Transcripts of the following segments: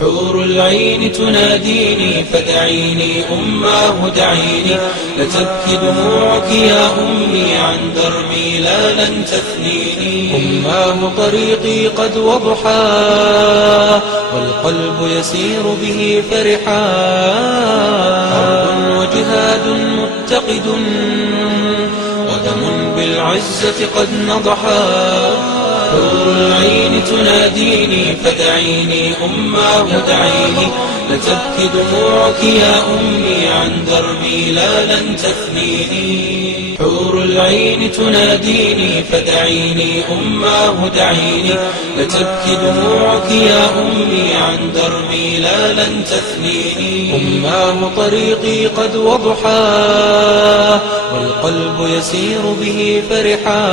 حور العين تناديني فدعيني أماه دعيني، لتبكي دموعك يا أمي عن دربي لا لن تثنيني. أماه طريقي قد وضحى والقلب يسير به فرحا، حرب وجهاد متقد ودم بالعزة قد نضحا. حور العين تناديني فدعيني أماه دعيني، لتبكي دموعك يا أمي عن دربي لا لن تثنيني. حور العين تناديني فدعيني أماه دعيني، لتبكي دموعك يا أمي عن دربي لا لن تثنيني. أماه طريقي قد وضحى والقلب يسير به فرحا،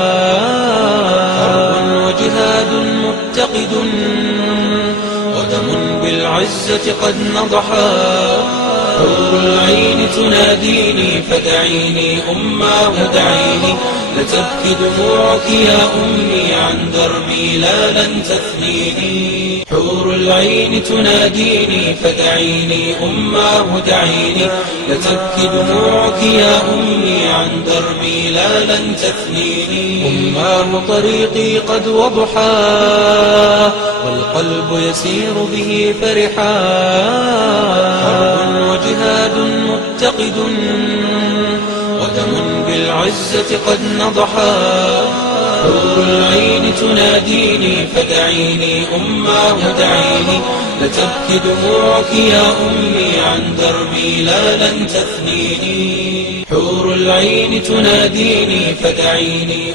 حرب وجهاد متقد ودم بالعزة قد نضحا. حور العين تناديني فدعيني أماه دعيني، لتبكي دموعك يا أمي عن دربي لا لن تثنيني. حور العين تناديني فدعيني أماه دعيني، لتبكي دموعك يا أمي عن دربي لا لن تثنيني. أماه طريقي قد وضحى والقلب يسير به فرحا، حرب وجهاد متقد ودم بالعزة قد نضحا. حور العين تناديني فدعيني أماه دعيني، لتبكي دموعك يا أمي عن دربي لا لن تثنيني. حور العين تناديني فدعيني